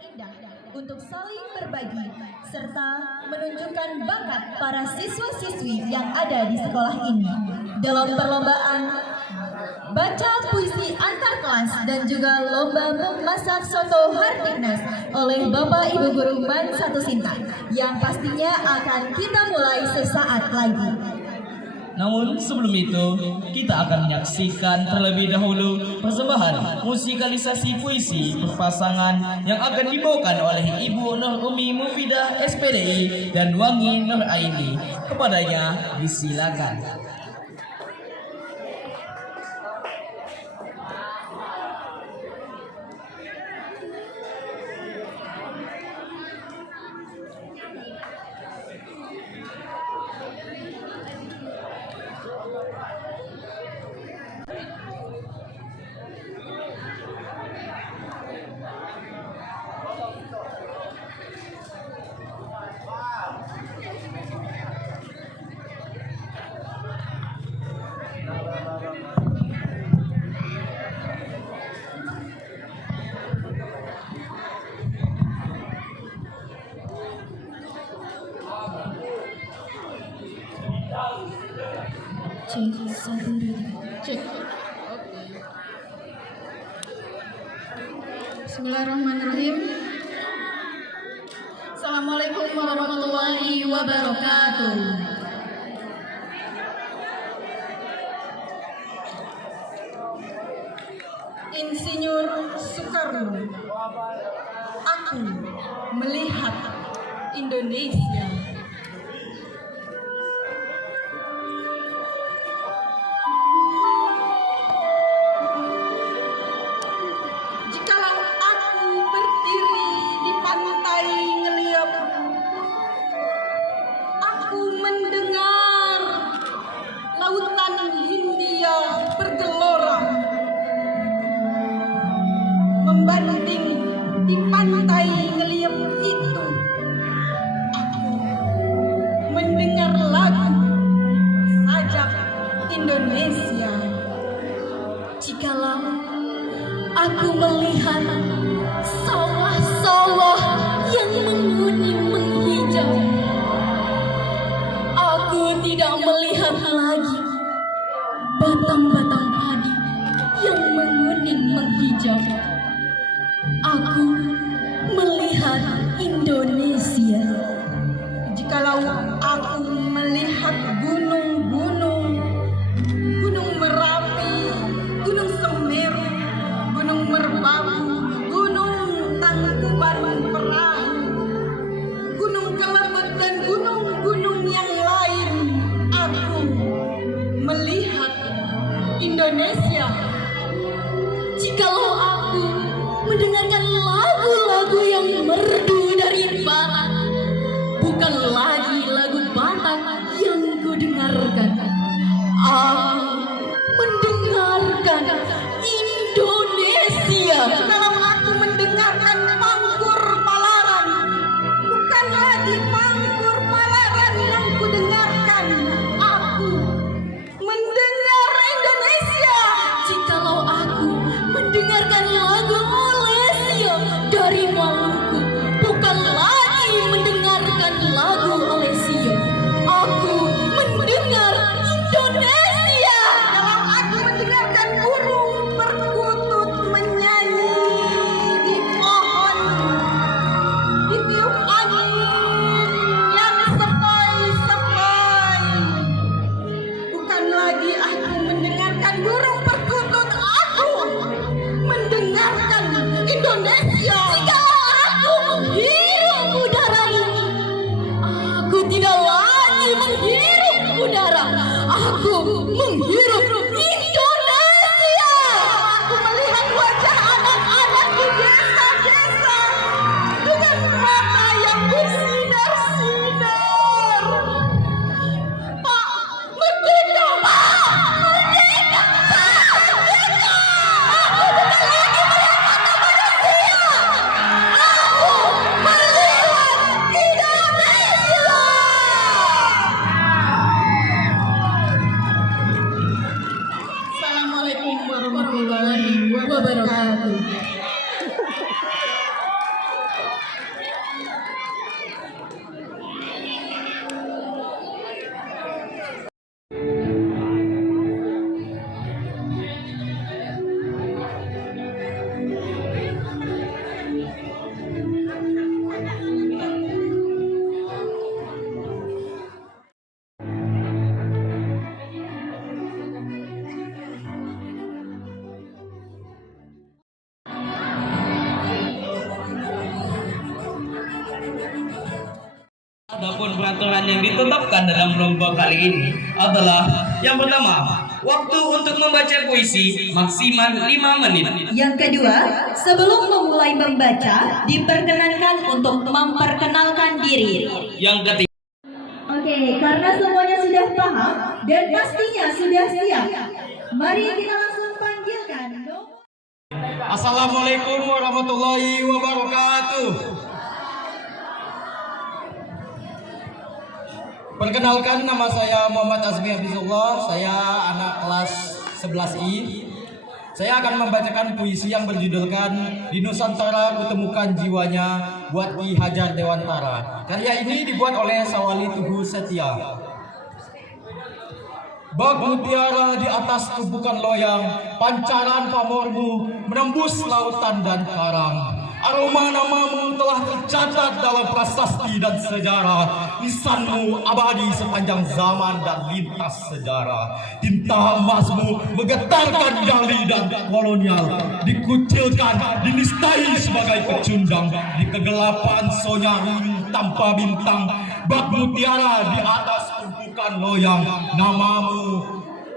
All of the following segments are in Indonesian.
indah untuk saling berbagi serta menunjukkan bakat para siswa-siswi yang ada di sekolah ini dalam perlombaan baca puisi antar kelas dan juga lomba memasak soto Hardiknas oleh Bapak Ibu Guru Man 1 Sinta yang pastinya akan kita mulai sesaat lagi. Namun sebelum itu, kita akan menyaksikan terlebih dahulu persembahan musikalisasi puisi berpasangan yang akan dibawakan oleh Ibu Nur Umi Mufidah SPDI dan Wangi Nur Aini. Kepadanya disilakan. Cek. Bismillahirrahmanirrahim. Assalamualaikum warahmatullahi wabarakatuh. Insinyur Soekarno, aku melihat Indonesia. Membanding di pantai ngeliat itu, aku mendengar lagu sajak Indonesia. Jikalau aku melihat sawah-sawah yang menguning menghijau, aku tidak melihat lagi batang-batang padi yang menguning menghijau. Aku melihat Indonesia. Jikalau aku melihat gunung-gunung, Gunung Merapi, Gunung Semeru, Gunung Merbabu, Gunung Tangkuban Perahu, Gunung Kelebet dan gunung-gunung yang lain, aku melihat Indonesia. Jikalau aku mendengarkan lagu-lagu yang merdu dari barat, bukan lagi lagu Batak yang ku dengarkan. Aku mendengarkan Indonesia. Kalau aku mendengarkan Pangkur Palaran, bukan lagi Pangkur Palaran yang ku dengarkan, aku mendengar Indonesia. Jikalau aku mendengarkan lagu Olesio dari Maluku, bukan lagi mendengarkan lagu Olesio, aku mendengar Indonesia. Kalau aku mendengarkan burung perkutut menyanyi di pohon, ditiup angin yang sepoi-sepoi, bukan lagi aku mendengarkan burung perkutut, aku mendengarkan Indonesia. Jika aku menghirup udara ini, aku tidak lagi menghirup udara, aku menghirup Indonesia. Aku melihat wajah anak-anak di desa-desa dengan mata yang bersinar-sinar. Pak, merdeka! Pak, merdeka! Pak, merdeka! Aku bukan lagi melihat mata manusia. Aku melihat Indonesia. ataupun peraturan yang ditetapkan dalam lomba kali ini adalah yang pertama, waktu untuk membaca puisi maksimal 5 menit. Yang kedua, sebelum memulai membaca, diperkenankan untuk memperkenalkan diri. Yang ketiga, Oke, karena semuanya sudah paham dan pastinya sudah siap, mari kita langsung panggilkan nomor. Assalamualaikum warahmatullahi wabarakatuh. Perkenalkan, nama saya Muhammad Azmi Hafizullah. Saya anak kelas 11I. Saya akan membacakan puisi yang berjudulkan Di Nusantara Kutemukan Jiwanya buat Ki Hajar Dewantara. Karya ini dibuat oleh Sawali Tugu Setia. Bak mutiara di atas tumpukan loyang, pancaran pamormu menembus lautan dan karang. Aroma namamu telah tercatat dalam prasasti dan sejarah. Lisanmu abadi sepanjang zaman dan lintas sejarah. Tinta emasmu menggetarkan Dali dan kolonial. Dikucilkan, dinistai sebagai pecundang. Di kegelapan sonya tanpa bintang. Bak mutiara di atas tumpukan loyang, namamu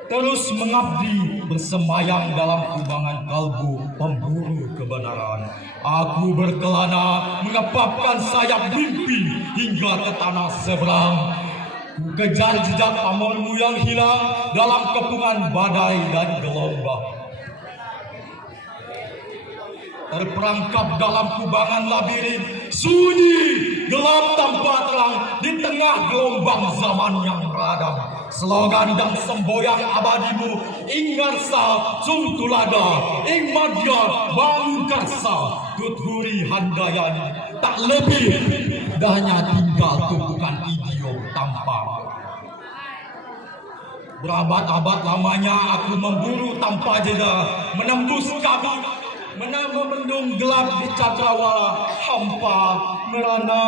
terus mengabdi bersemayam dalam kubangan kalbu pemburu kebenaran. Aku berkelana mengepapkan sayap mimpi hingga ke tanah seberang. Ku kejar jejak pamormu yang hilang dalam kepungan badai dan gelombang. Terperangkap dalam kubangan labirin, sunyi, gelap tanpa terang di tengah gelombang zaman yang radang. Slogan dan semboyan abadimu, ing ngarsa sung tulada, ing madya bangun karsa, tuthuri handayani, tak lebih hanya tinggal tumpukan idiom tanpa. Berabad-abad lamanya aku memburu tanpa jeda, menembus kabut, memendung gelap di cakrawala, hampa, merana,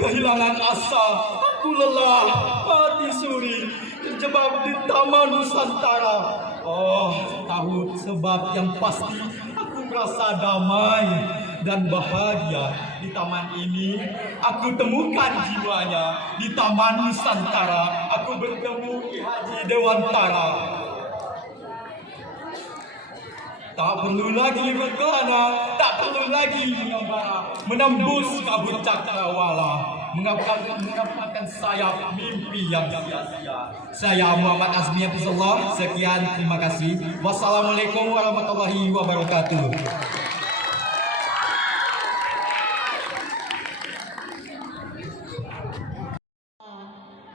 kehilangan asa, aku lelah, hati suri, terjebak di taman Nusantara. Oh, tahu sebab yang pasti aku merasa damai dan bahagia di taman ini. Aku temukan jiwanya di taman Nusantara. Aku bertemu Ki Haji Dewantara. Tak perlu lagi berkelana, tak perlu lagi mengembara, menembus kabut cakrawala, mengapakkan sayap mimpi yang sia-sia. Saya Muhammad Azmi Hafizullah. Sekian, terima kasih. Wassalamualaikum warahmatullahi wabarakatuh.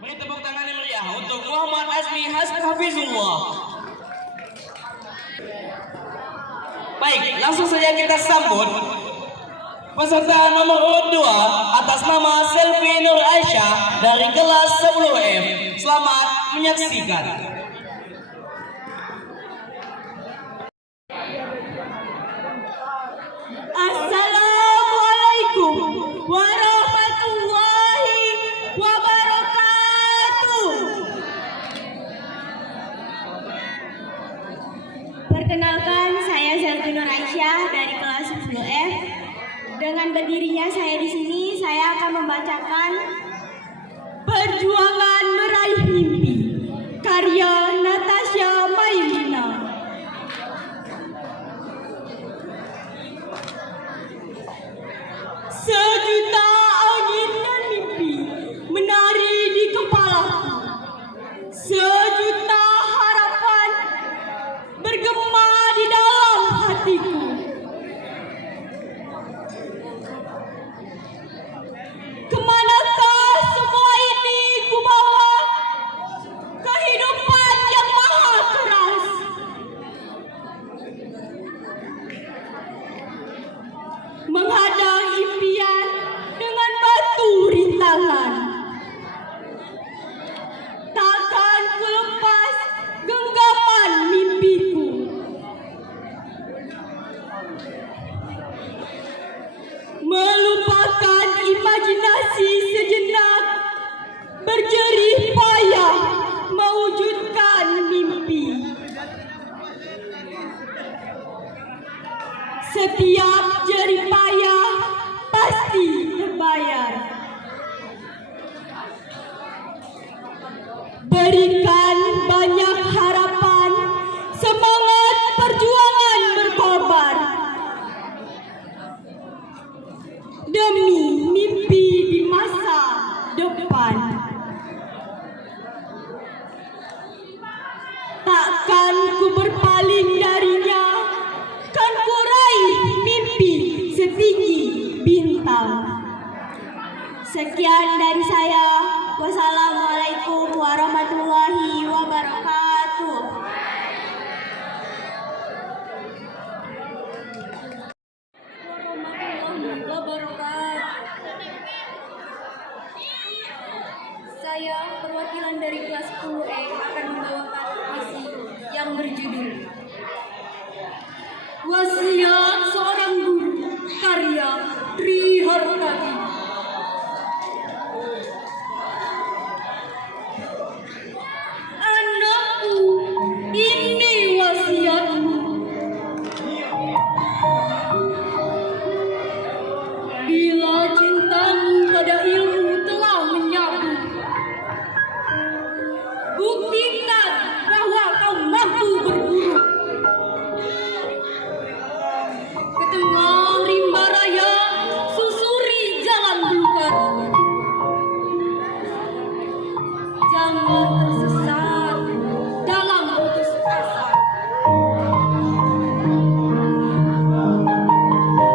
beri tepuk tangan yang meriah untuk Muhammad Azmi Hafizullah. Baik, langsung saja kita sambut peserta nomor urut 2 atas nama Selvi Nur Aisyah dari kelas 10M. Selamat menyaksikan. Assalamualaikum warahmatullahi wabarakatuh. Perkenalkan, saya Selvi Nur Aisyah dari kelas 10F. Dengan berdirinya saya di sini, saya akan membacakan Perjuangan Meraih Mimpi, karya Natasha Maimuna. Sejuta angin dan mimpi menari di kepalaku. Sejuta harapan bergema di dalam hatiku. Kemanakah semua ini ku bawa? Kehidupan yang maha keras. Menghadang impian dengan batu rintangan. Takkan ku lepas genggaman mimpiku. Melupakan imajinasi sejenak, berjerih payah mewujudkan mimpi. Setiap jerih payah pasti terbayar. demi mimpi di masa depan. Takkan ku berpaling darinya, kan ku raih mimpi setinggi bintang. Sekian dari saya. Wassalamualaikum warahmatullahi wabarakatuh. Warahmatullahi wabarakatuh. Saya perwakilan dari kelas 10E akan membawakan puisi yang berjudul Wasiat Seorang Guru, karya Tri Hartati. Anakku, ini wasiatmu. Bila cintamu pada ilmu telah menyatu, buktikan bahwa kau mampu berburu. Ke tengah rimba raya, susuri jalan belukar. Jangan tersesat dalam putus asa.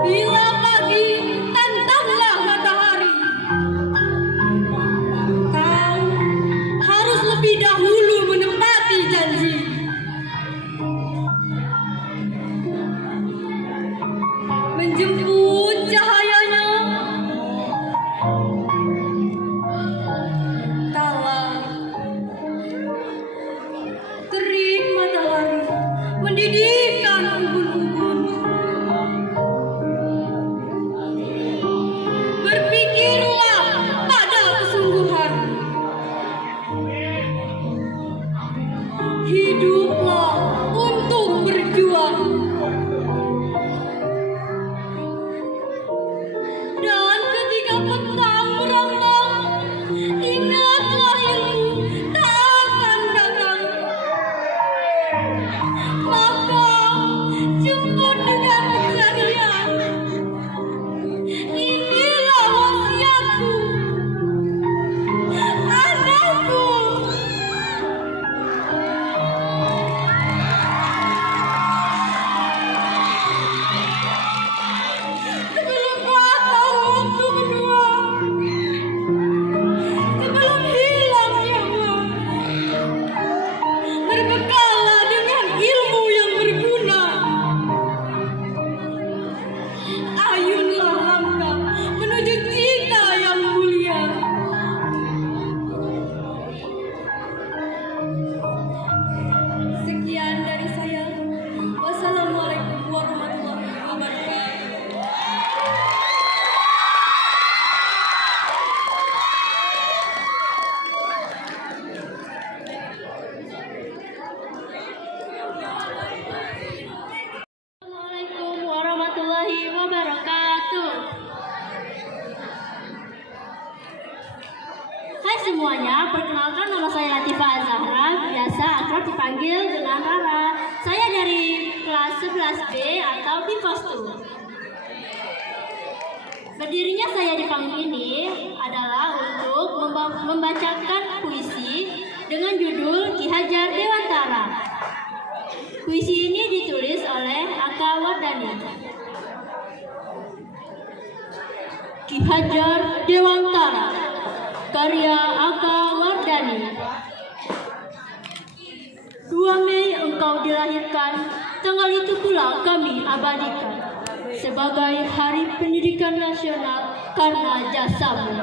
Bila pagi, tantanglah matahari. Kau harus lebih dahulu menepati janji. Menjemput cahayanya, kala terik matahari mendidihkan ubun-ubun. Berpikirlah pada kesungguhan. Hiduplah untuk berjuang. Dan ketika petang merambah, ingatlah ilmu tak akan datang. Maka jemput dengan keseharian. Inilah wasiatku, anakku. Sebelum datang waktu kedua, sebelum hilang nyawa, berbekallah dengan ilmu yang berguna. Ayunlah langkah menuju cita yang mulia. Sekian dari saya. Wassalamualaikum warahmatullahi wabarakatuh. Assalamualaikum warahmatullahi wabarakatuh. Hai semuanya, perkenalkan nama saya Latifah Zahra, biasa akrab dipanggil dengan Rara. Saya dari kelas 11B atau Divos 2. Berdirinya saya di panggung ini adalah untuk membacakan puisi dengan judul Ki Hajar Dewantara. Puisi ini ditulis oleh Aka Wardani. Ki Hajar Dewantara, karya Aka Wardani. 2 Mei engkau dilahirkan, tanggal itu pula kami abadikan sebagai Hari Pendidikan Nasional karena jasamu.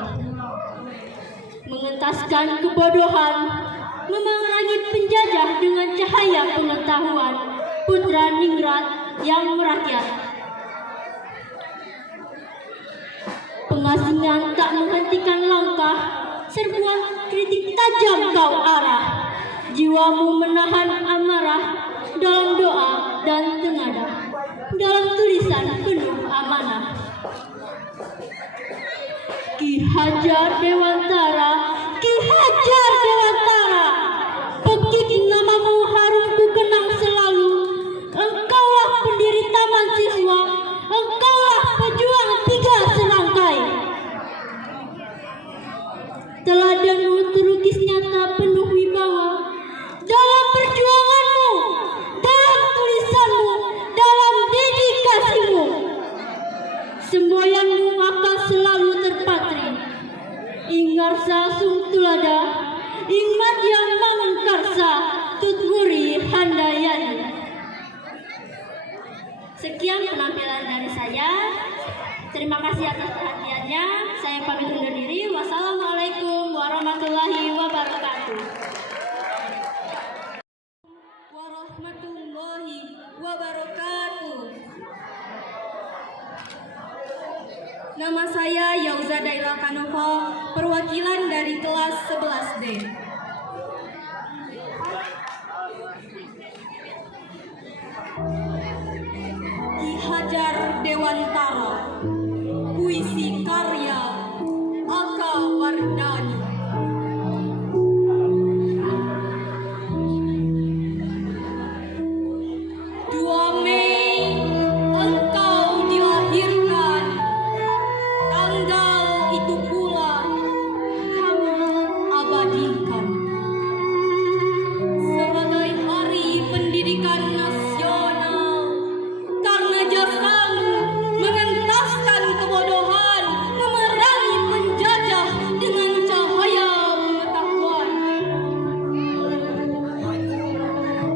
Mengentaskan kebodohan, memerangi penjajah dengan cahaya pengetahuan, putra ningrat yang merakyat. Pengasingan tak menghentikan langkah, serbuan kritik tajam kau arah. Jiwamu menahan amarah dalam doa dan tengadah, dalam tulisan penuh amanah. Ki Hajar Dewantara, Ki Hajar Dewantara, pekik namamu harum ku kenang selalu. Engkaulah pendiri taman siswa, engkaulah pejuang 3 serangkai. selalu terpatri. Ingarsa sungtulada, ingmat yang mangkarsa, tutguri handayani. Sekian penampilan dari saya. Terima kasih atas perhatiannya. Saya pamit undur diri. Wassalamualaikum warahmatullahi wabarakatuh. Warahmatullahi wabarakatuh. Nama saya Yauza Daila Kanova, perwakilan dari kelas 11D. Ki Hajar Dewantara, puisi karya Aka Wardani. 2 Mei engkau dilahirkan, tanggal itu pula kami abadikan sebagai Hari Pendidikan Nasional. Karena jasamu mengentaskan kebodohan, memerangi penjajah dengan cahaya pengetahuan.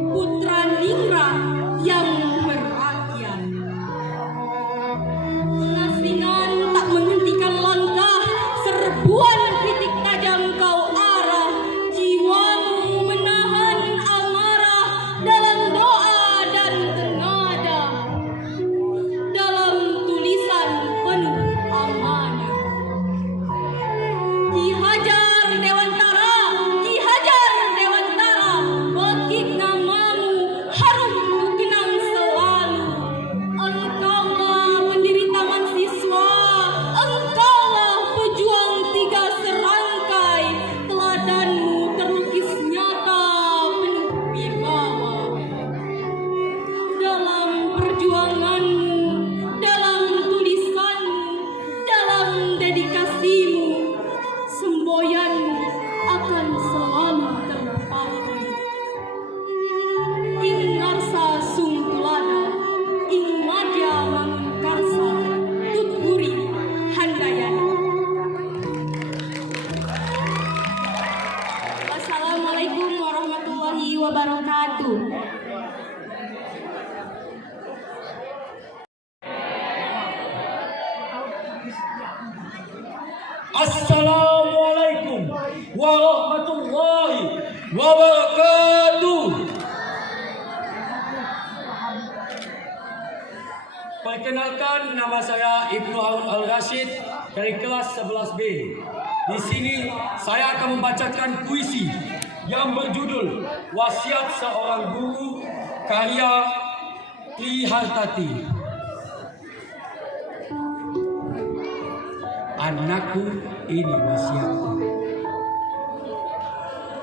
Putra Ningrat yang merakyat, pengasingan tak menghentikan langkah, serbuan kritik tajam kau arah, jiwamu menahan amarah dalam doa dan tenada, dalam tulisan penuh amanah. Ki Hajar Dewantara, Ki Hajar Dewantara, bukit namamu harum kenang selalu. Engkaulah pendiri Taman Siswa, engkaulah pejuang 3 serangkai, teladanmu terlukis nyata penuh wibawa. Dalam perjuanganmu, dalam tulisanmu, dalam dedikasimu, semboyanmu akan selalu terpatri. Ingarsa sungkulada, ingmadya mangkarsa, tutguri handayani. Wassalamualaikum warahmatullahi wabarakatuh. Assalamualaikum warahmatullahi wabarakatuh. Perkenalkan, nama saya Ibnu Harun Al-Rashid dari kelas 11B. Di sini saya akan membacakan puisi yang berjudul Wasiat Seorang Guru karya Tri Hartati. Anakku, ini wasiatku.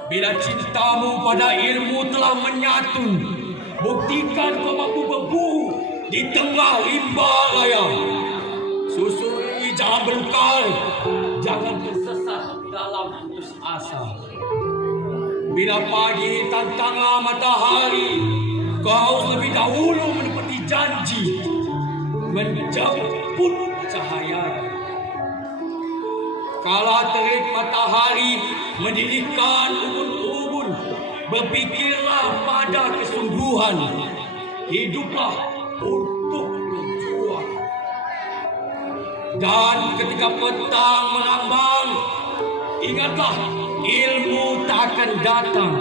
Bila cintamu pada ilmu telah menyatu, buktikan kau mampu berburu di tengah limbah layar. Susuri jangan berlukar, jangan tersesat dalam putus asa. Bila pagi tantanglah matahari, kau harus lebih dahulu menepati janji, menjemput cahaya. Kala terik matahari mendirikan ubun-ubun, berpikirlah pada kesungguhan. Hiduplah untuk berjuang. Dan ketika petang melambang, ingatlah ilmu tak akan datang,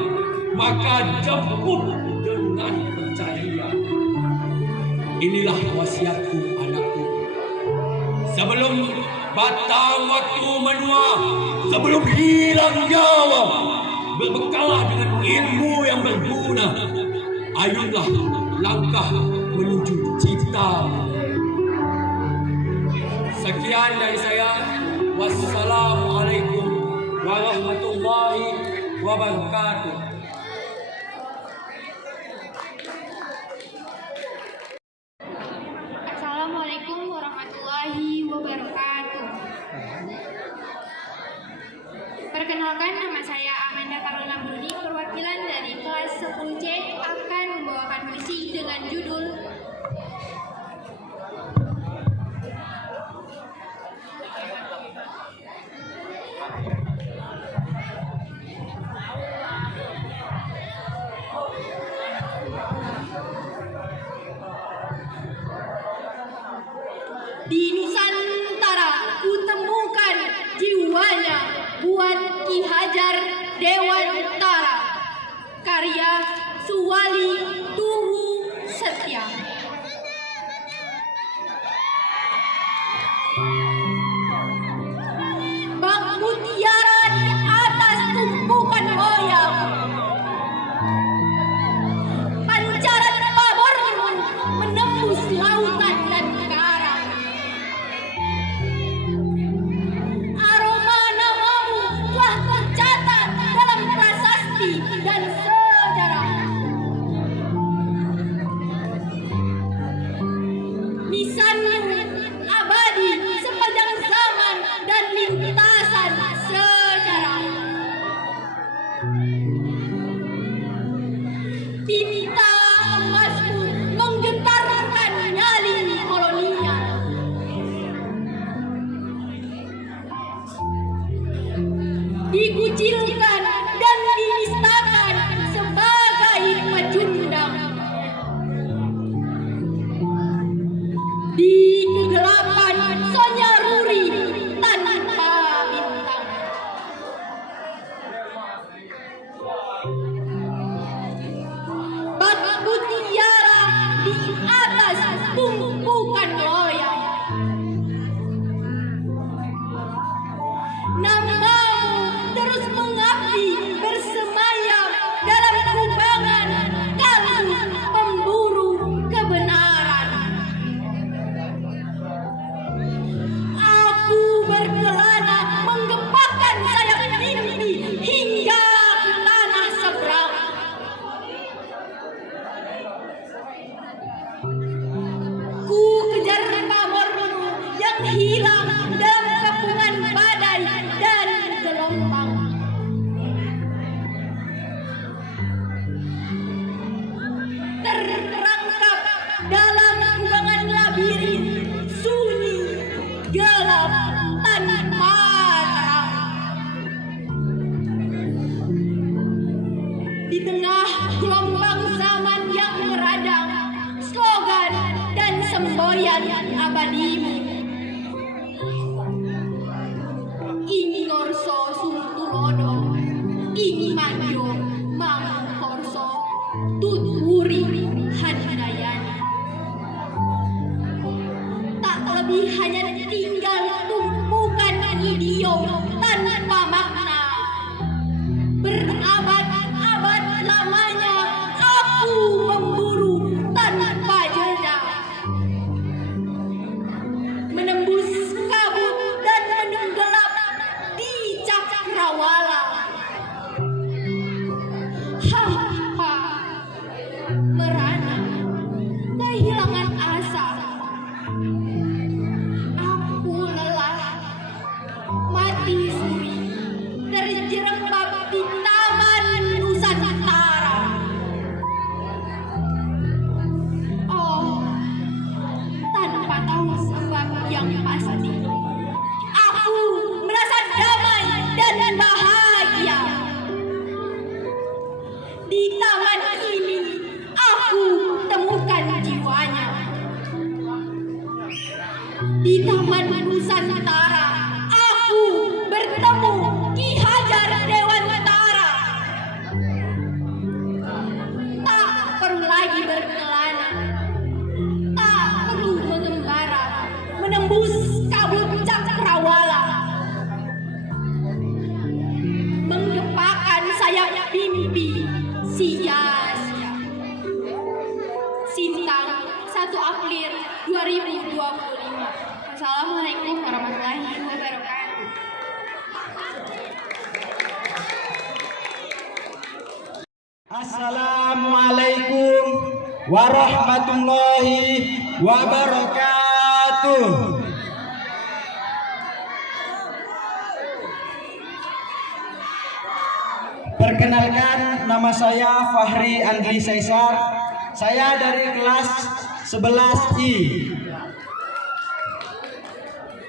maka jemput dengan percaya. Inilah wasiatku, anakku. Sebelum batang waktu menua, sebelum hilang nyawa, berbekallah dengan ilmu yang berguna. Ayolah langkah menuju cita. Sekian dari saya. Wassalamualaikum warahmatullahi wabarakatuh. Assalamualaikum warahmatullahi wabarakatuh. Perkenalkan, nama saya Amanda Carolina Bruni, perwakilan dari kelas 10C, akan membawakan puisi dengan judul semuanya buat Ki Hajar Dewantara. Karya Suwali Tuhu Setia. Bak mutiara di atas tumpukan loyang, pancaran pamormu menembus lautan dan karang. Aroma namamu telah tercatat dalam prasasti dan sejarah. Nisanmu abadi sepanjang zaman dan lintasan sejarah. Tinta emasmu menggetarkan nyali kolonial. Dikucilkan dan dinistakan sebagai pecundang. Di kegelapan Sonya Ruri tanpa bintang. Bak mutiara di atas tumpukan loyang. Namamu terus mengabdi bersemayam dalam kubangan kalbu pemburu kebenaran. Aku berkelana menggempakkan sayap mimpi hingga ke tanah seberang. Ku kejar pamormu yang hilang dalam kepungan badai dan gelombang. Terperangkap dalam kubangan labirin sunyi, gelap, tanpa terang. Di tengah gelombang zaman yang meradang, slogan dan semboyan abadimu. Ing ngorso suntulodo, ing manjo mangkorso, tuturi handayani. Tak lebih hanya tinggal tumpukan idiom tanpa makna. Berabad-abad lamanya aku memburu tanpa jeda, menembus kabut dan menenggelam di cakrawala. Hampa, merana, kehilangan asa. Aku lelah, mati suri, terjerembab di taman Nusantara. Oh, tanpa tahu sebab yang pasti, aku merasa damai dan bahagia. Di taman ini aku temukan jiwanya. Di taman Nusantara aku bertemu Ki Hajar Dewantara. Tak perlu lagi berkelana, tak perlu mengembara, menembus kabut cakrawala, menggempakkan sayap mimpi sia-sia. Sintang 1 April 2025. Assalamualaikum warahmatullahi wabarakatuh. Assalamualaikum warahmatullahi wabarakatuh. Perkenalkan, nama saya Fahri Andri Caesar. Saya dari kelas 11I.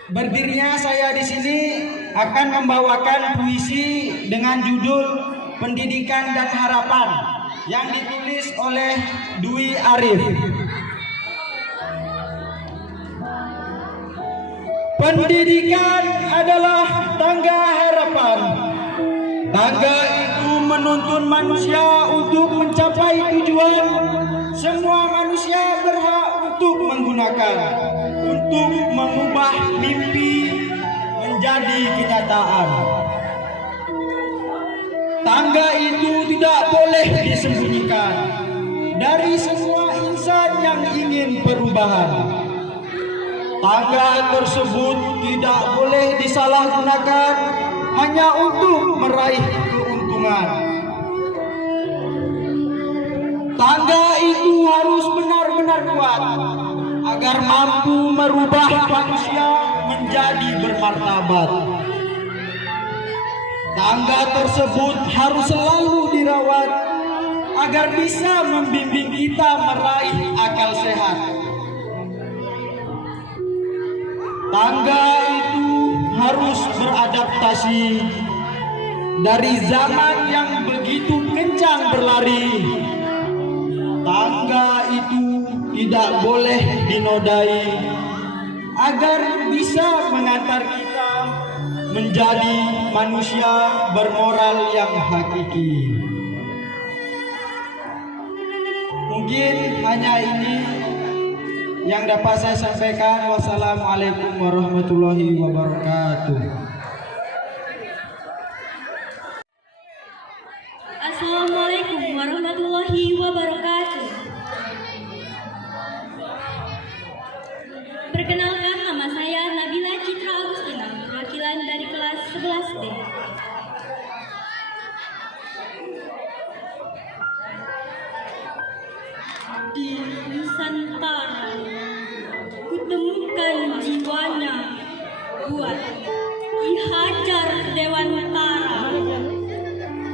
Berdirinya saya di sini akan membawakan puisi dengan judul Pendidikan dan Harapan yang ditulis oleh Dwi Arif. Pendidikan adalah tangga Tuhan. Tangga itu menuntun manusia untuk mencapai tujuan. Semua manusia berhak untuk menggunakan, untuk mengubah mimpi menjadi kenyataan. Tangga itu tidak boleh disembunyikan dari semua insan yang ingin perubahan. Tangga tersebut tidak boleh disalahgunakan hanya untuk meraih keuntungan. Tangga itu harus benar-benar kuat agar mampu merubah manusia menjadi bermartabat. Tangga tersebut harus selalu dirawat agar bisa membimbing kita meraih akal sehat. Tangga itu harus beradaptasi dari zaman yang begitu kencang berlari. Tangga itu tidak boleh dinodai agar bisa mengantar kita menjadi manusia bermoral yang hakiki. Mungkin hanya ini yang dapat saya sampaikan. Wassalamualaikum warahmatullahi wabarakatuh. Assalamualaikum warahmatullahi wabarakatuh. Perkenalkan, nama saya Nabila Citra Agustina, perwakilan dari kelas 11D. Di Nusantara, kutemukan jiwanya buat Ki Hajar Dewantara,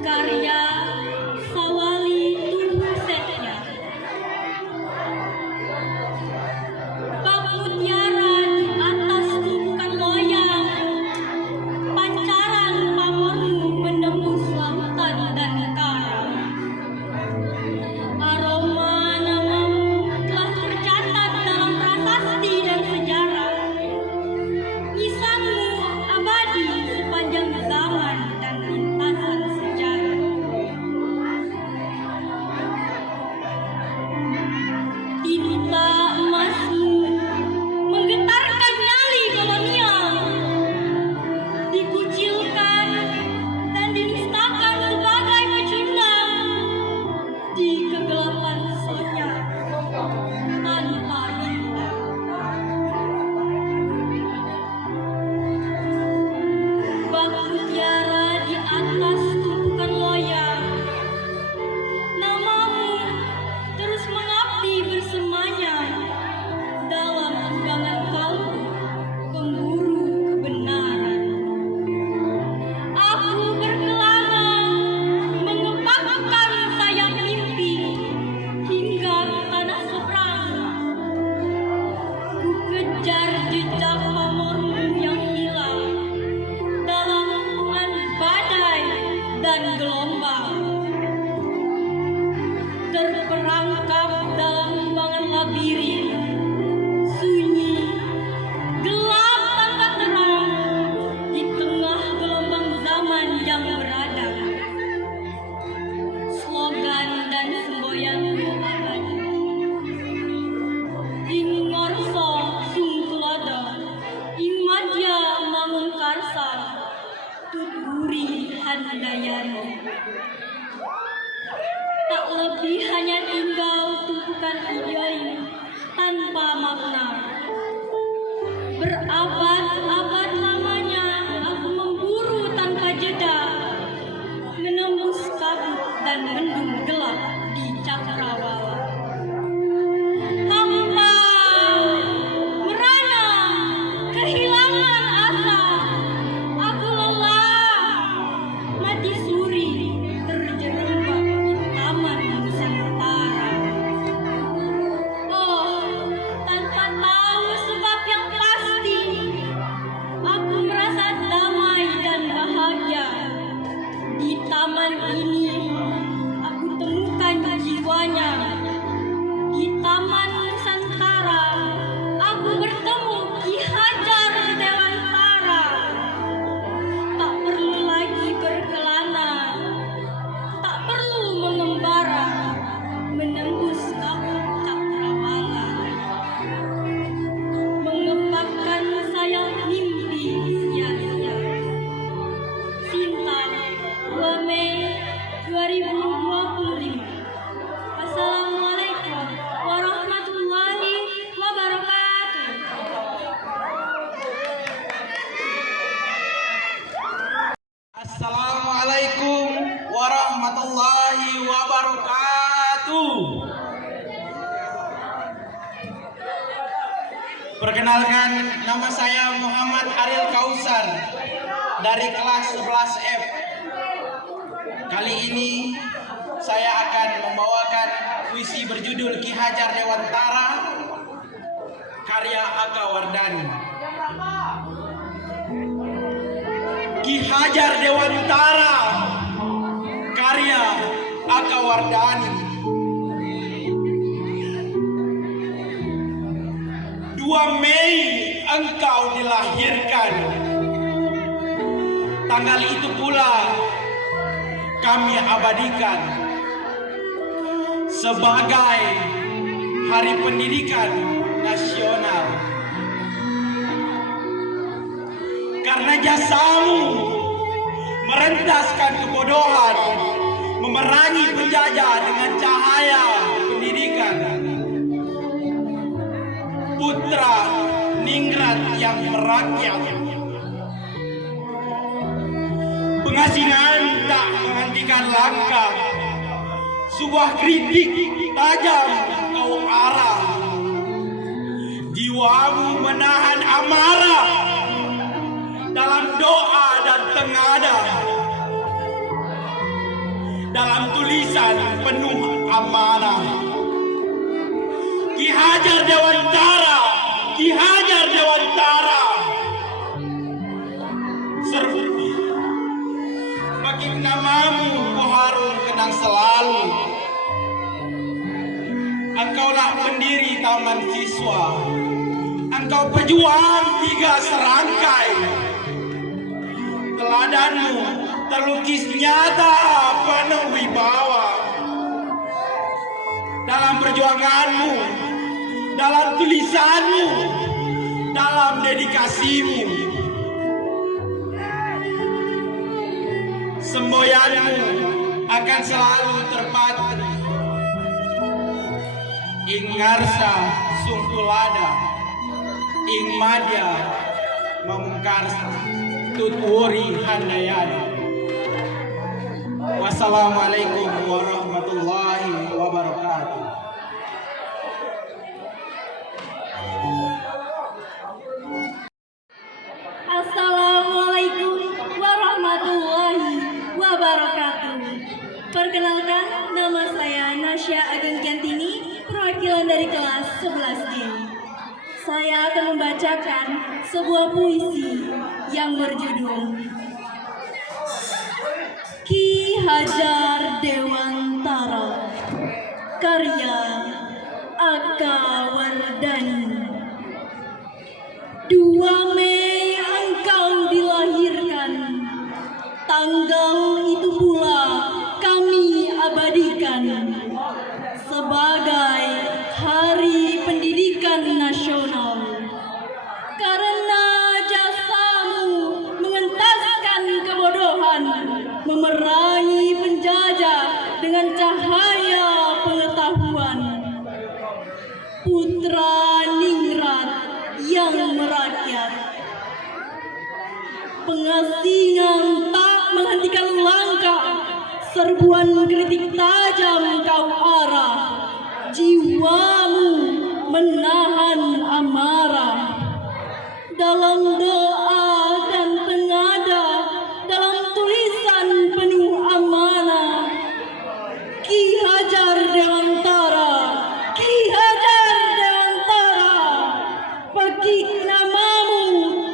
karya Sawali Tuhusetya. Bak mutiara di atas tumpukan loyang, pancaran pamormu menembus lautan dan karang. Aroma namamu telah tercatat dalam prasasti dan sejarah. Nisanmu abadi sepanjang zaman dan lintasan sejarah. Tinta emasmu menggetarkan nyali kolonial, dikucilkan dan dinistakan sebagai pecundang di kegelapan sonyak tanpa bintang. Bak mutiara di atas tumpukan loyang, namamu terus mengabdi bersamanya dalam perjuangan kalbu pemburu kebenaran. Aku berkelana mengepakkan sayap mimpi hingga ke tanah seberang. Ku kejar jejak pamormu yang hilang dalam hubungan badai dan gelombang. Terperangkap dalam himbangan labirin, sunyi, gelap tanpa terang, di tengah gelombang zaman yang beradab. Slogan dan semboyanmu abadi. Ing ngorso sung tulodo, ing madya mangun karsa, tuturi handayani. Tak lebih hanya tinggal tumpukan ide tanpa makna. Berabad-abad lamanya aku memburu tanpa jeda, menembus kabut dan mendung gelap di cakrawala. Hampa, merana, kehilangan asa, aku lelah, mati suri, terjerembab di taman Nusantara. Oh, tanpa tahu sebab yang pasti, aku merasa damai dan bahagia. Di taman ini, aku temukan jiwanya. Di taman Nusantara, aku bertemu Ki Hajar Dewantara. Tak perlu lagi warahmatullahi wabarakatuh. Perkenalkan, nama saya Muhammad Ariel Kausar dari kelas 11F. Kali ini saya akan membawakan puisi berjudul Ki Hajar Dewantara karya Aka Wardani. Ki Hajar Dewantara karya Aka Wardani. 2 Mei engkau dilahirkan. Tanggal itu pula kami abadikan sebagai Hari Pendidikan Nasional. Karena jasamu merentaskan kebodohan, memerangi penjajah dengan cahaya pendidikan. Putra ningrat yang merakyat, pengasingan tak menghentikan langkah, sebuah kritik tajam kau arah. Jiwamu menahan amarah dalam doa dan tengada, dalam tulisan penuh amanah. Ki Hajar Dewantara, Ki Hajar Dewantara. Seru bagi namamu ku harum kenang selalu. Engkaulah pendiri Taman Siswa, engkau pejuang 3 serangkai. Teladanmu terlukis nyata penuh wibawa. Dalam perjuanganmu, dalam tulisanmu, dalam dedikasimu, semboyanmu akan selalu terpatri. Ing ngarsa sungkulada, ing madya memungkarsa, tuturi handayana. Wassalamualaikum warahmatullahi wabarakatuh. Assalamualaikum warahmatullahi wabarakatuh. Perkenalkan, nama saya Nasya Ageng Kiantini, perwakilan dari kelas 11D. Saya akan membacakan sebuah puisi yang berjudul Ki Hajar Dewantara karya Aka Wardani. 2 Mei engkau dilahirkan, tanggal itu pula kami abadikan sebagai Hari Pendidikan Nasional. Karena jasamu mengentaskan kebodohan, memerangi penjajah dengan cahaya pengetahuan. Putra ningrat yang merakyat, pengasingan tak menghentikan langkah, serbuan kritik tajam kau arah. Jiwamu menahan amarah dalam doa dan tengada, dalam tulisan penuh amanah. Ki Hajar Dewantara, Ki Hajar Dewantara, pagi namamu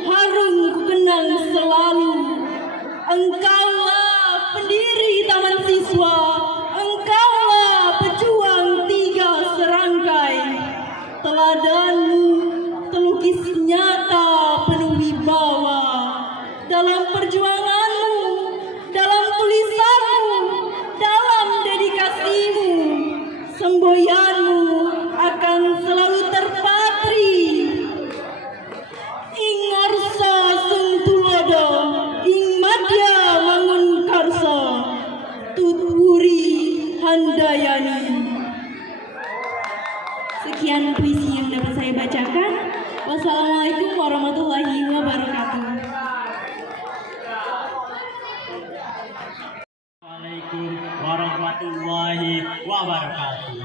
harum ku kenang selalu. Engkaulah pendiri Taman Siswa, engkaulah pejuang 3 serangkai. Teladanmu terlukis nyata penuh wibawa. warahmatullahi wabarakatuh.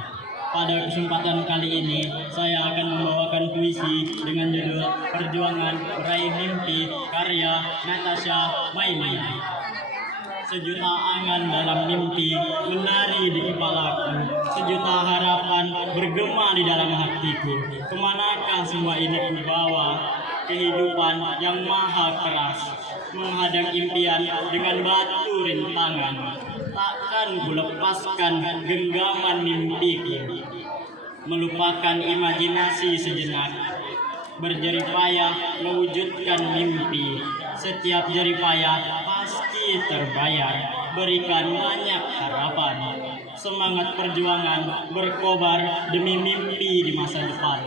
Pada kesempatan kali ini, saya akan membawakan puisi dengan judul Perjuangan Meraih Mimpi karya Natasha Maimai. Sejuta angan dalam mimpi menari di kepalaku, sejuta harapan bergema di dalam hatiku. Kemanakah semua ini kubawa? Kehidupan yang maha keras menghadang impian dengan batu rintangan. Takkan kulepaskan genggaman mimpiku, melupakan imajinasi sejenak, berjerih payah mewujudkan mimpi. Setiap jerih payah pasti terbayar, berikan banyak harapan. Semangat perjuangan berkobar demi mimpi di masa depan.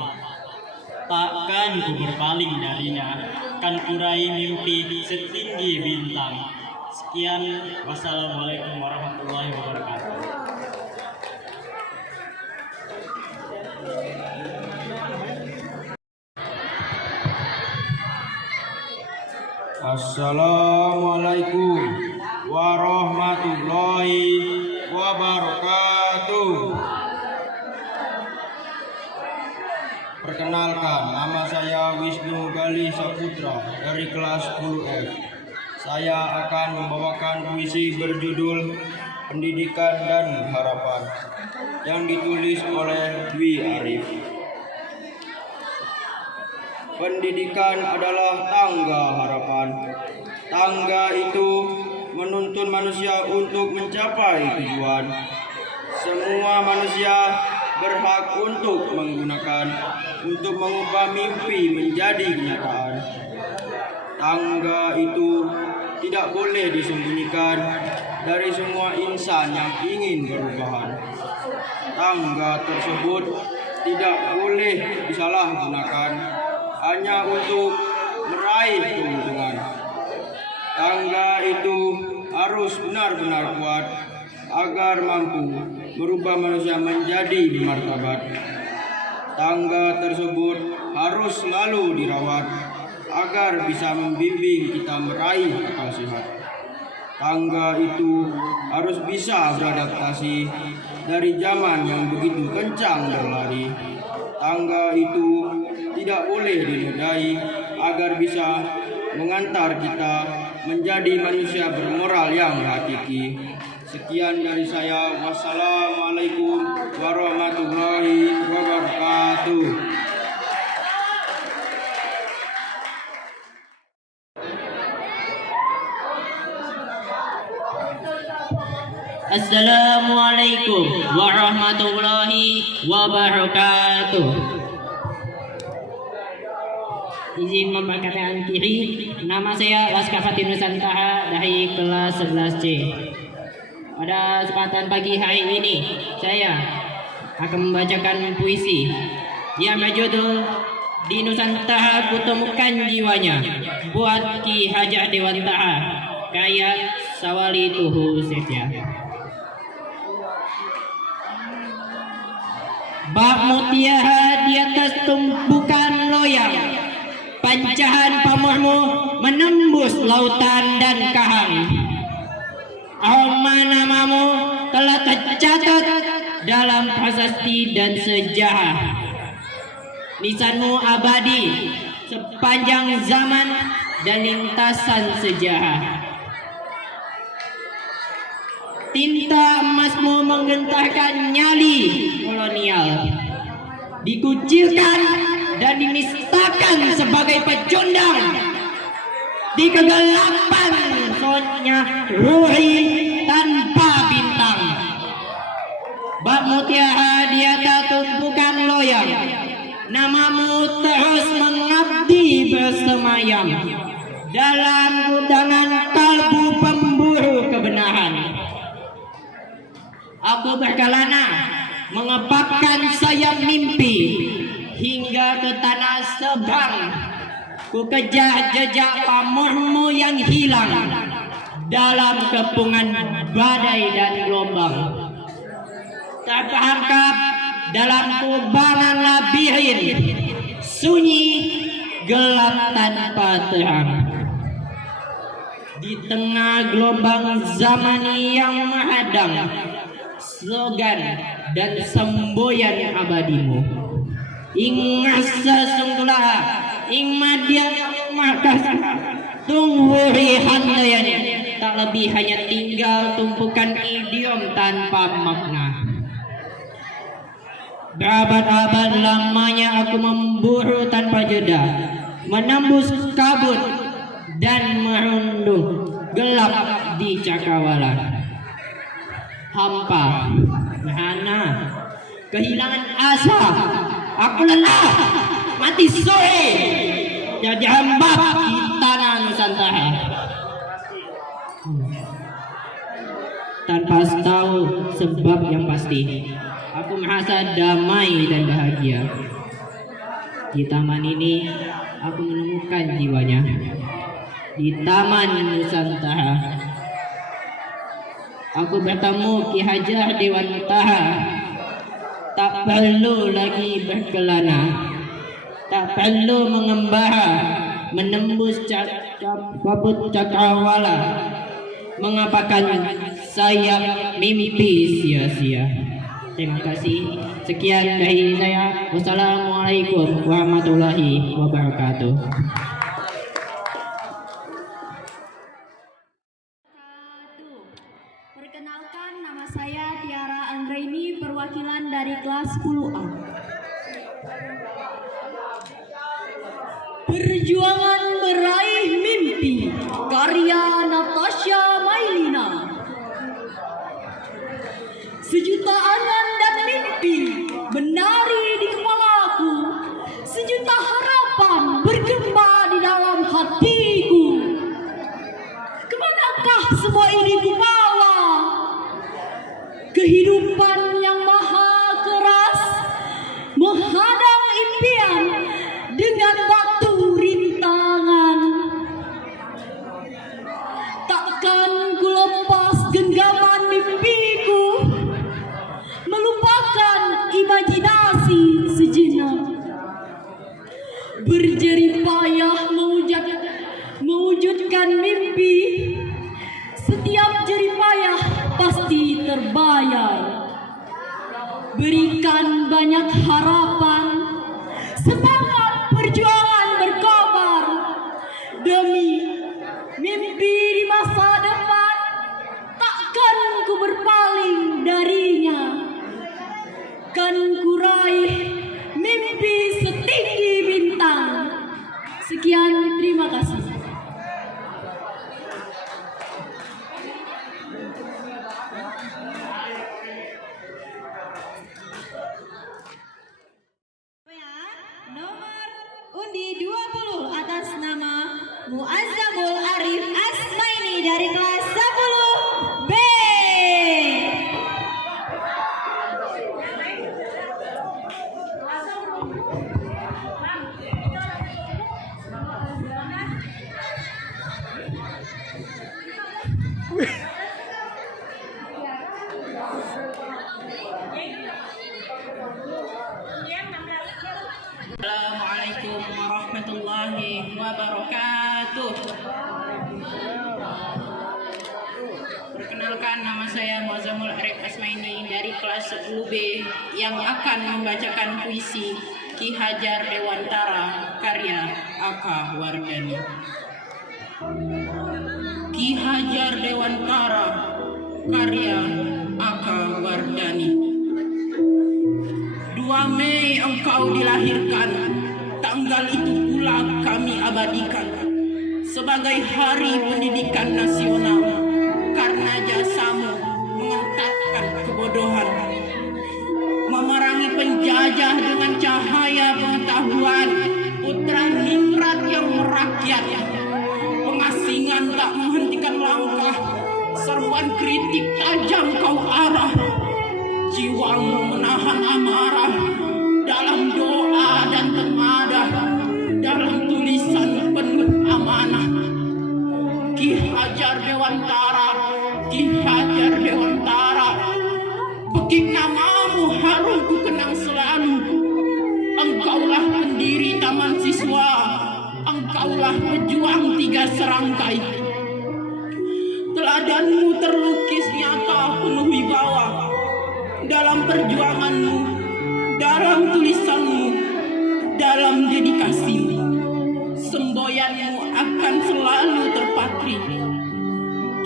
Takkan ku berpaling darinya, kan kurai mimpi setinggi bintang. Sekian, wassalamualaikum warahmatullahi wabarakatuh. Assalamualaikum warahmatullahi wabarakatuh. Perkenalkan, nama saya Wisnu Gali Saputra dari kelas 10F. Saya akan membawakan puisi berjudul Pendidikan dan Harapan yang ditulis oleh Dwi Arif. Pendidikan adalah tangga harapan. Tangga itu menuntun manusia untuk mencapai tujuan. Semua manusia berhak untuk untuk mengubah mimpi menjadi kenyataan. Tangga itu tidak boleh disembunyikan dari semua insan yang ingin perubahan. Tangga tersebut tidak boleh disalahgunakan hanya untuk meraih keuntungan. Tangga itu harus benar-benar kuat agar mampu merubah manusia menjadi bermartabat. Tangga tersebut harus selalu dirawat agar bisa membimbing kita meraih akal sehat. Tangga itu harus bisa beradaptasi dari zaman yang begitu kencang berlari. Tangga itu tidak boleh dinodai agar bisa mengantar kita menjadi manusia bermoral yang hakiki. Sekian dari saya. Wassalamualaikum warahmatullahi wabarakatuh. Assalamualaikum warahmatullahi wabarakatuh. Izin memperkenalkan diri, nama saya Laskafati Nusantara dari kelas 11C. Pada kesempatan pagi hari ini, saya akan membacakan puisi yang berjudul Di Nusantara Kutemukan Jiwanya, buat Ki Hajar Dewantara, karya Sawali Tuhu Setia. Bak mutiara di atas tumpukan loyang, pancahan pamormu menembus lautan dan karang. Aroma namamu telah tercatat dalam prasasti dan sejarah. Lisanmu abadi sepanjang zaman dan lintasan sejarah. Tinta emasmu menggentarkan nyali kolonial, dikucilkan dan dinistakan sebagai pecundang. Di kegelapan sonnya ruhi tanpa bintang. Bak mutiara di atas tumpukan loyang, namamu terus mengabdi bersemayam dalam gudangan kalbu pemburu kebenaran. Aku berkelana mengepakkan sayap mimpi hingga ke tanah seberang. Ku kejar jejak pamormu yang hilang dalam kepungan badai dan gelombang. Terperangkap dalam kubangan labirin, sunyi gelap tanpa terang. Di tengah gelombang zaman yang menghadang, slogan dan semboyan abadimu. Ingat sesungguhnya ing madya makas tunghuri handayanya tak lebih hanya tinggal tumpukan idiom tanpa makna. Berabad-abad lamanya aku memburu tanpa jeda, menembus kabut dan merundung gelap di cakrawala. Hampa, merana, kehilangan asa, aku lelah, mati sore, jadi hamba di tanah Nusantara. Tanpa tahu sebab yang pasti, aku merasa damai dan bahagia. Di taman ini, aku menemukan jiwanya. Di Taman Nusantara, aku bertemu Ki Hajar Dewantara. Tak perlu lagi berkelana, tak perlu mengembara, menembus kabut cakrawala, mengapakan sayap mimpi sia-sia. Terima kasih. Sekian dari saya. Wassalamualaikum warahmatullahi wabarakatuh. Perkenalkan, nama saya Tiara Anggraini, perwakilan dari kelas 10A. Perjuangan meraih mimpi, karya Natasha Mailina. Sejuta angan dan mimpi menari di kepalaku, sejuta harapan bergema di dalam hatiku. Kemanakah semua ini kubawa? Kehidupan yang maha keras menghadang impian dengan batu rintangan. Takkan ku lepas genggaman mimpiku, melupakan imajinasi sejenak. Berjerih payah mewujudkan mimpi, setiap jerih payah pasti terbayar. Berikan banyak harapan, semangat perjuangan berkobar demi mimpi di masa depan. Takkan ku berpaling darinya, kan ku raih mimpi setinggi bintang. Sekian, terima kasih. Nomor undi 20 atas nama Muazzamul Arif Asmaini dari kelas 10B. Assalamualaikum warahmatullahi wabarakatuh. Perkenalkan, nama saya Muazzamul Arif Asmaini dari kelas 10B yang akan membacakan puisi Ki Hajar Dewantara karya Aka Wardani. Ki Hajar Dewantara karya Aka Wardani. 2 Mei engkau dilahirkan, tanggal itu pula kami abadikan sebagai Hari Pendidikan Nasional karena jasamu mengentaskan kebodohan, memerangi penjajah dengan cahaya pengetahuan, putra ningrat yang merakyat, pengasingan tak menghentikan langkah, seruan kritik tajam kau arah. Jiwamu menahan amarah dalam doa dan temadah, dalam tulisan penuh amanah. Ki Hajar Dewantara, Ki Hajar Dewantara, pekik namamu harum ku kenang selalu. Engkaulah pendiri taman siswa, engkaulah pejuang 3 serangkai. Teladanmu terlukis nyata penuh wibawa, dalam perjuanganmu, dalam tulisanmu, dalam dedikasimu. Semboyanmu akan selalu terpatri.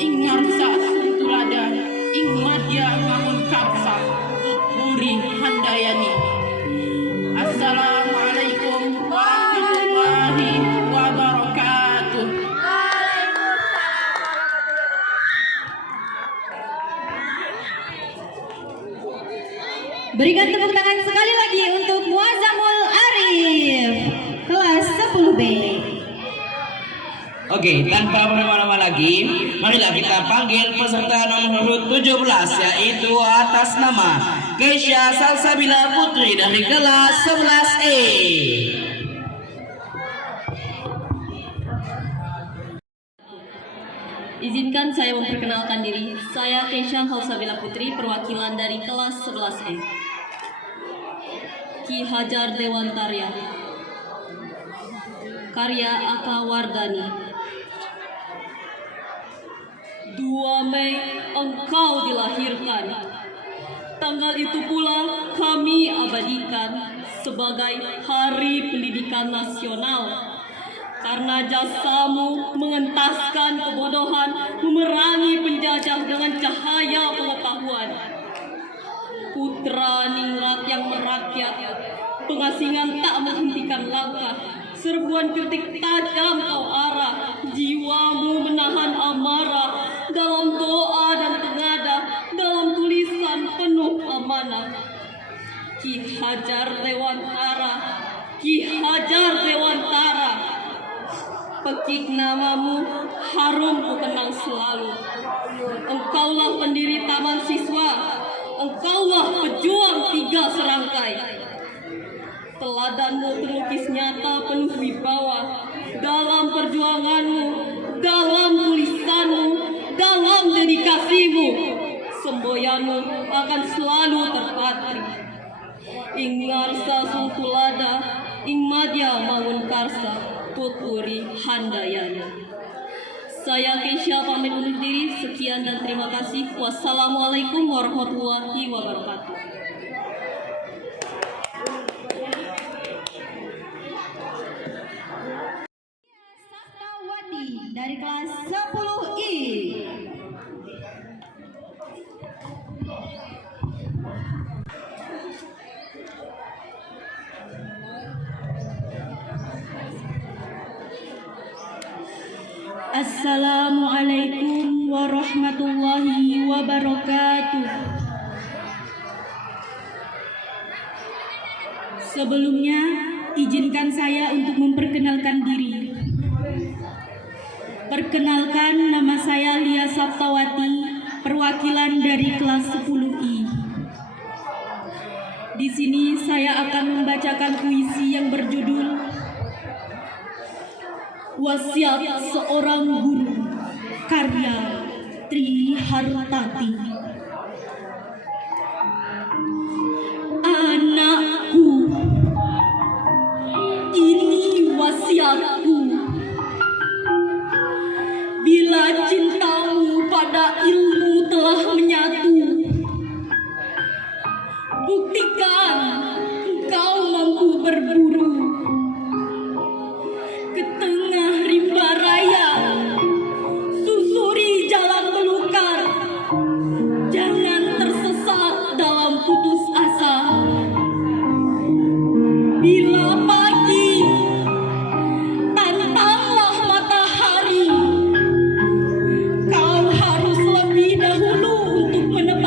Ingat saat Suntulada, Ingmadya Mangun Kapsa, Tuturi Handayani. Assalamualaikum warahmatullahi wabarakatuh. Berikan tepuk tangan sekali lagi untuk Muazzamul Arif, kelas 10B. Oke, tanpa berlama-lama lagi, marilah kita panggil peserta nomor urut 17, yaitu atas nama Keisha Salsabila Putri dari kelas 11E. Izinkan saya memperkenalkan diri. Saya Keisha Salsabila Putri, perwakilan dari kelas 11E. Ki Hajar Dewantarya. Karya Aka Wardani. 2 Mei engkau dilahirkan. Tanggal itu pula kami abadikan sebagai Hari Pendidikan Nasional. Karena jasamu mengentaskan kebodohan, memerangi penjajah dengan cahaya pengetahuan. Putra ningrat yang merakyat, pengasingan tak menghentikan langkah. Serbuan kritik tajam kau arah, jiwamu menahan amarah. Dalam doa dan tenada, dalam tulisan penuh amanah. Ki Hajar Dewantara, Ki Hajar Dewantara. Pekik namamu harum ku kenang selalu. Engkaulah pendiri Taman Siswa, engkaulah pejuang 3 serangkai. Teladanmu terlukis nyata penuh wibawa. Dalam perjuanganmu, dalam tulisanmu, dalam dedikasimu, semboyanmu akan selalu terpatri. Ingarsa Suntulada, Ingmadya Mangun Karsa, Tuturi Handayani. Saya Keisha pamit undur diri. Sekian dan terima kasih. Wassalamualaikum warahmatullahi wabarakatuh. Saftawati dari kelas 10I. Assalamualaikum warahmatullahi wabarakatuh. Sebelumnya, izinkan saya untuk memperkenalkan diri. Perkenalkan, nama saya Lia Saftawati, perwakilan dari kelas 10I. Di sini saya akan membacakan puisi yang berjudul Wasiat Seorang Guru, karya Tri Hartati. Anakku, ini wasiatku. Bila cintamu pada ilmu telah menyatu, buktikan engkau mampu berburu ke tengah rimba raya. Susuri jalan belukar, jangan tersesat dalam putus asa. Bila pagi, tantanglah matahari. Kau harus lebih dahulu untuk menemukan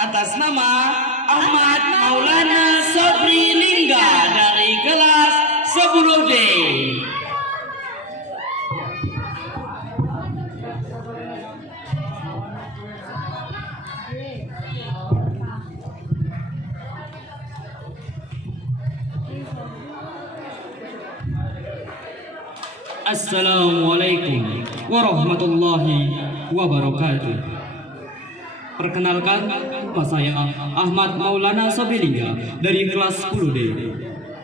Atas nama Ahmad Maulana Sobri Lingga dari kelas 10D. Assalamualaikum warahmatullahi wabarakatuh. Perkenalkan, nama saya Ahmad Maulana Sobri Lingga dari kelas 10D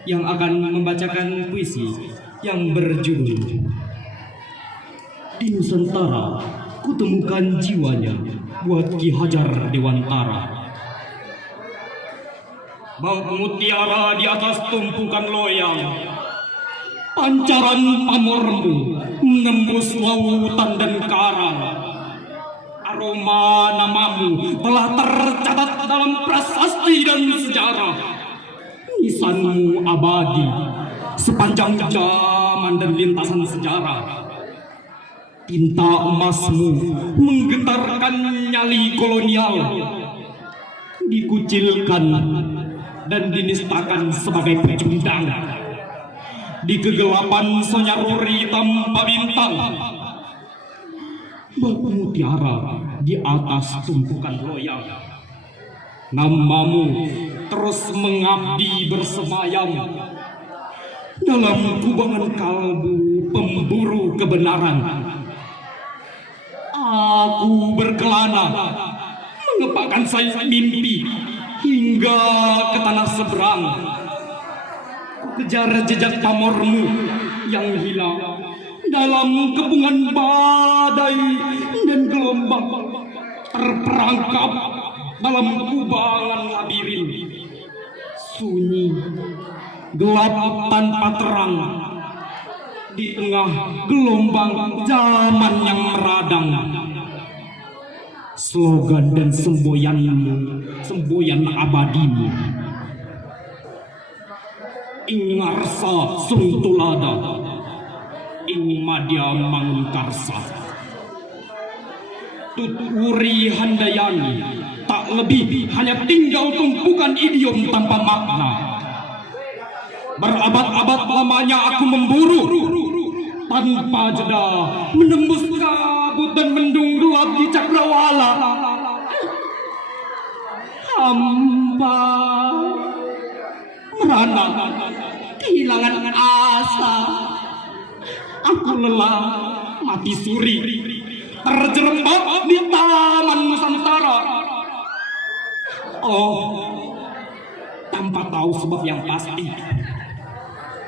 yang akan membacakan puisi yang berjudul Di Nusantara Kutemukan Jiwanya buat Ki Hajar Dewantara. Bak mutiara di atas tumpukan loyang, pancaran pamormu menembus lautan dan karang. Aroma namamu telah tercatat dalam prasasti dan sejarah. Nisanmu abadi sepanjang zaman dan lintasan sejarah. Tinta emasmu menggetarkan nyali kolonial, dikucilkan dan dinistakan sebagai pecundang. Di kegelapan sonyaruri tanpa bintang, bak mutiara di atas tumpukan loyang. Namamu terus mengabdi bersemayam dalam kubangan kalbu pemburu kebenaran. Aku berkelana mengepakkan sayap mimpi hingga ke tanah seberang. Kejar jejak pamormu yang hilang dalam kepungan badai dan gelombang, terperangkap dalam kubangan labirin. Sunyi, gelap tanpa terang, di tengah gelombang zaman yang meradang. Slogan dan semboyanmu, semboyan abadimu, ing ngarsa suntulada, ing madya mangun karsa. Tuturi handayani tak lebih hanya tinggal tumpukan idiom tanpa makna. Berabad-abad lamanya aku memburu tanpa jeda, menembus kabut dan mendung gelap di cakrawala. Hampa merana, kehilangan asa. Aku lelah, mati suri, terjerembab di taman Nusantara. Oh, tanpa tahu sebab yang pasti,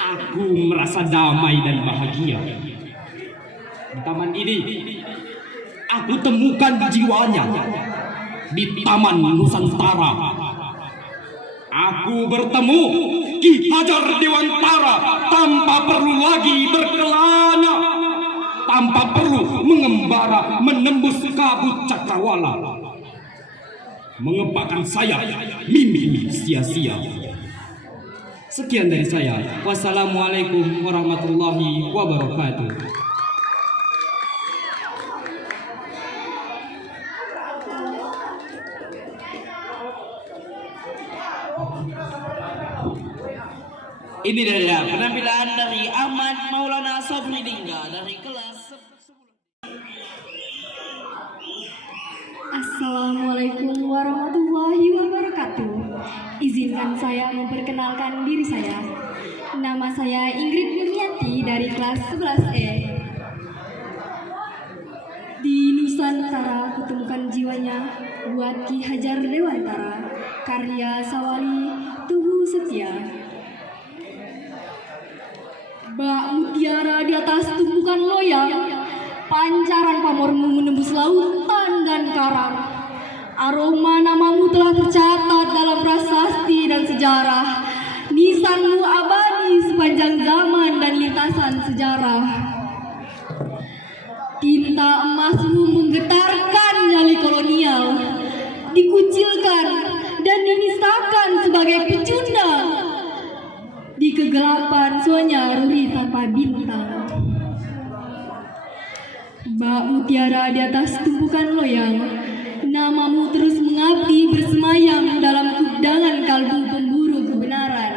aku merasa damai dan bahagia. Di taman ini, aku temukan jiwanya. Di taman Nusantara, aku bertemu Ki Hajar Dewantara tanpa perlu lagi berkelana, tanpa perlu mengembara menembus kabut cakrawala, mengepakkan sayap mimpi sia-sia. Sekian dari saya. Wassalamualaikum warahmatullahi wabarakatuh. Ini adalah penampilan dari Ahmad Maulana Sobri Lingga dari kelas 10. Assalamualaikum warahmatullahi wabarakatuh. Izinkan saya memperkenalkan diri saya. Nama saya Ingrid Yuniati dari kelas 11E. Di Nusantara kutemukan jiwanya buat Ki Hajar Dewantara, karya Sawali Tuhu Setia. Bak mutiara di atas tumpukan loyang, pancaran pamormu menembus lautan dan karang. Aroma namamu telah tercatat dalam prasasti dan sejarah. Nisanmu abadi sepanjang zaman dan lintasan sejarah. Tinta emasmu menggetarkan nyali kolonial, dikucilkan dan dinistakan sebagai pecundang. Di kegelapan sonyaruri tanpa bintang. Bak mutiara di atas tumpukan loyang, namamu terus mengabdi bersemayam dalam kudangan kalbu pemburu kebenaran.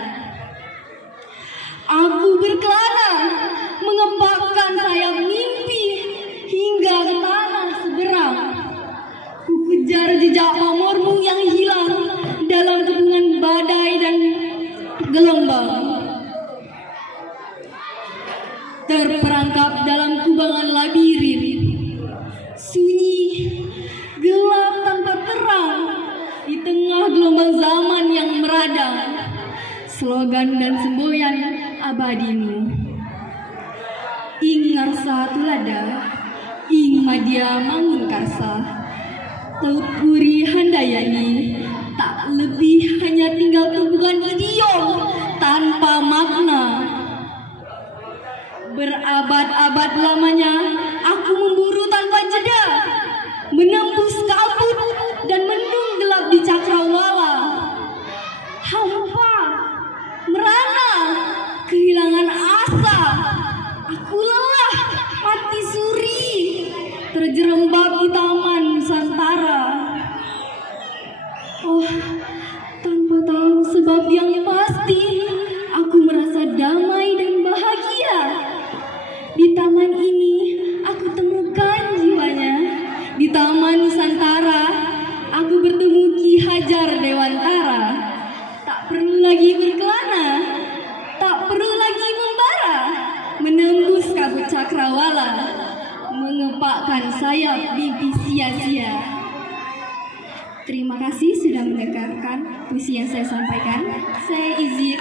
Aku berkelana mengepakkan sayap mimpi hingga ke tanah seberang. Ku kejar jejak pamormu yang hilang dalam kepungan badai dan gelombang. Terperangkap dalam kubangan labirin, sunyi, gelap tanpa terang di tengah gelombang zaman yang meradang. Slogan dan semboyan abadimu. Ing ngarsa tulada, ing madya mangun karsa, Tepuri handayani, tak lebih hanya tinggal tumbuhan idiom tanpa makna. Berabad-abad lamanya aku memburu tanpa jeda, menembus kabut dan mendung gelap di cakrawala. Hampa, merana, kehilangan asa. Aku lelah, mati suri, terjerembab di taman Nusantara. Oh, tanpa tahu sebab yang pasti, aku merasa damai dan bahagia. Di taman ini, aku temukan jiwanya. Di taman Nusantara, aku bertemu Ki Hajar Dewantara. Tak perlu lagi berkelana, tak perlu lagi membara, menembus kabut cakrawala, mengepakkan sayap mimpi sia-sia. Terima kasih sudah mendengarkan puisi yang saya sampaikan. Saya izin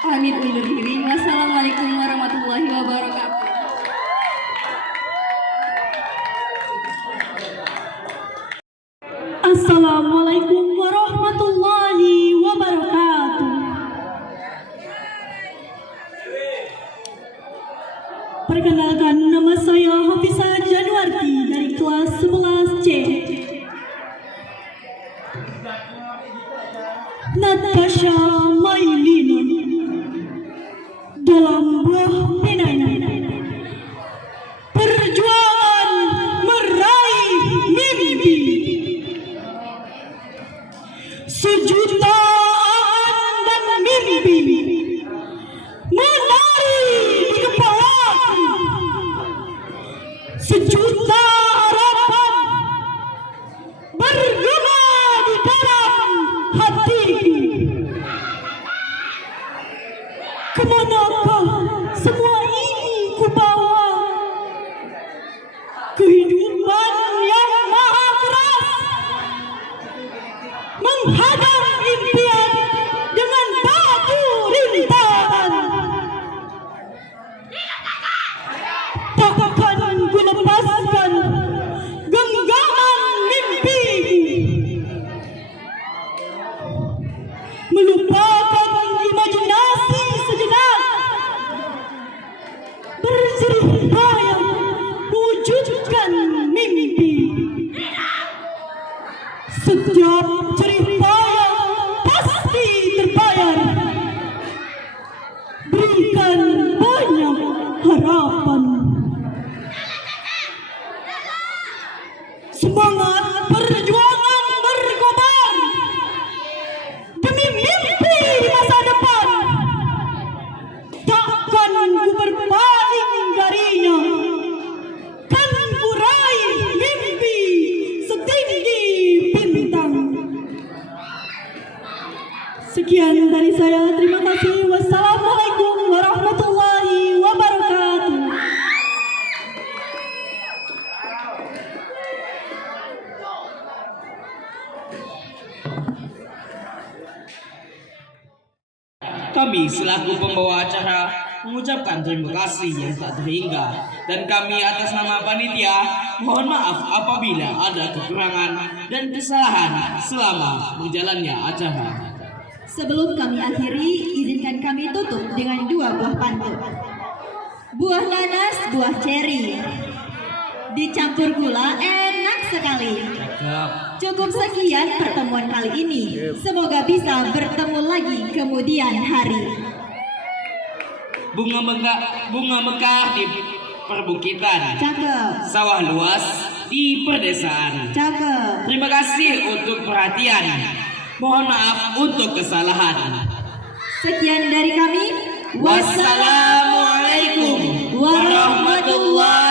pamit undur diri. Wassalamualaikum warahmatullahi wabarakatuh. Assalamualaikum warahmatullahi wabarakatuh. Perkenalkan, nama saya Hafizah Januarti dari kelas 11C. Natasha Mailina dalam buah penanya, perjuangan meraih mimpi. Sejuta angan dan mimpi menari di kepalaku. Sejuta harapan bergema di dalam hatiku. Kemanakah semua ini ku bawa? Kehidupan yang maha keras menghadang impian dengan batu rintangan. Takkan ku lepaskan genggaman mimpiku, melupakan imajinasi sejenak, berjerih payah wujudkan mimpi. Setiap jerih payah pasti terbayar. Berikan banyak harapan. Semangat perjuangan berkobar demi mimpi di masa depan. Takkan ku berpaling darinya. Kan ku raih mimpi setinggi bintang. Sekian dari saya. Terima kasih. Wassalamualaikum warahmatullahi wabarakatuh. Kami selaku pembawa acara mengucapkan terima kasih yang tak terhingga, dan kami atas nama panitia mohon maaf apabila ada kekurangan dan kesalahan selama berjalannya acara. Sebelum kami akhiri, izinkan kami tutup dengan dua buah pantun. Buah nanas, buah ceri, dicampur gula enak sekali. Cukup sekian pertemuan kali ini. Semoga bisa bertemu lagi kemudian hari. Bunga mekar di perbukitan, Cakep. sawah luas, di pedesaan. Cakep. Terima kasih untuk perhatian. Mohon maaf untuk kesalahan. Sekian dari kami. Wassalamualaikum warahmatullahi